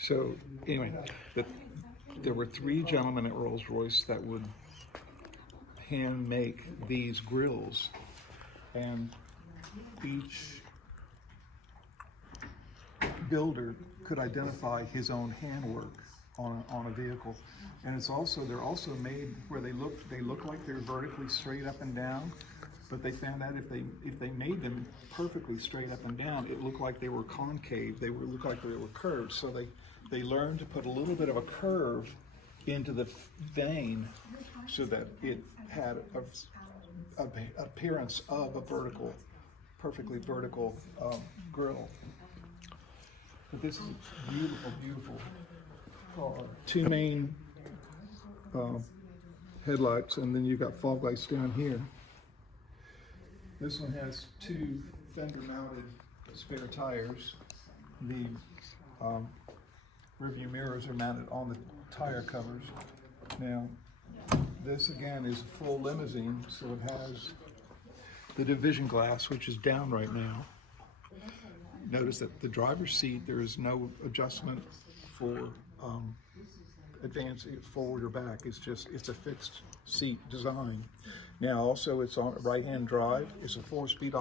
So anyway, there were three gentlemen at Rolls-Royce that would hand make these grills, and each builder could identify his own handwork on a vehicle. And they're also made where they look like they're vertically straight up and down, but they found out if they made them perfectly straight up and down, it looked like they were concave. They would look like they were curved. So they learned to put a little bit of a curve into the vein so that it had a appearance of a perfectly vertical grill. But this is a beautiful, beautiful car. Two main headlights, and then you've got fog lights down here. This one has two fender-mounted spare tires. The rearview mirrors are mounted on the tire covers. Now, this again is a full limousine, so it has the division glass, which is down right now. Notice that the driver's seat, there is no adjustment for advancing it forward or back. It's a fixed seat design. Now also it's on right-hand drive. It's a four-speed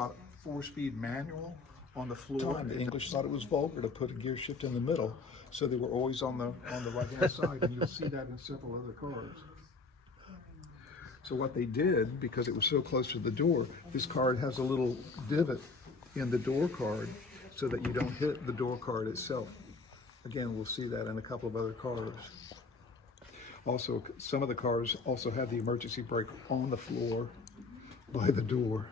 manual on the floor. The English thought it was vulgar to put a gear shift in the middle, so they were always on the right-hand side, and you'll see that in several other cars. So what they did, because it was so close to the door, this card has a little divot in the door card so that you don't hit the door card itself. Again, we'll see that in a couple of other cars. Also, some of the cars also have the emergency brake on the floor by the door.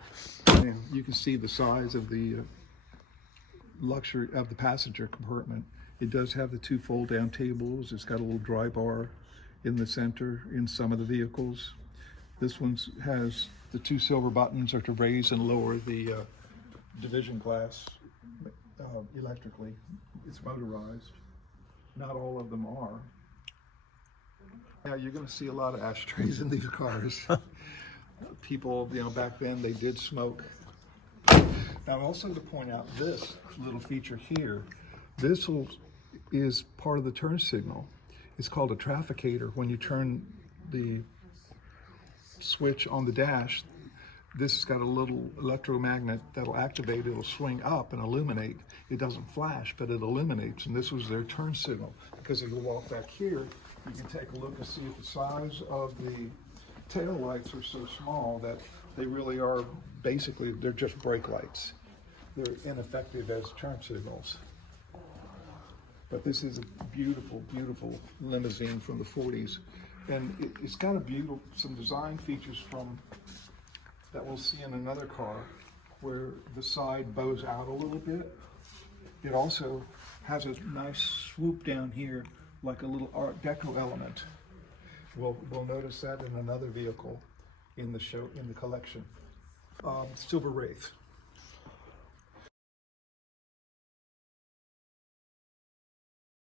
And you can see the size of the luxury of the passenger compartment. It does have the two fold-down tables. It's got a little dry bar in the center in some of the vehicles. This one has the two silver buttons are to raise and lower the division glass electrically. It's motorized. Not all of them are. Now you're going to see a lot of ashtrays in these cars. People, back then they did smoke. Now also to point out this little feature here, this is part of the turn signal. It's called a trafficator. When you turn the switch on the dash, this has got a little electromagnet that'll activate. It'll swing up and illuminate. It doesn't flash, but it illuminates, and this was their turn signal. Because if you walk back here, you can take a look and see if the size of the tail lights are so small that they really are basically, they're just brake lights. They're ineffective as turn signals. But this is a beautiful, beautiful limousine from the 40s. And it's got some design features that we'll see in another car, where the side bows out a little bit. It also has a nice swoop down here, like a little Art Deco element. We'll notice that in another vehicle in the collection. Silver Wraith.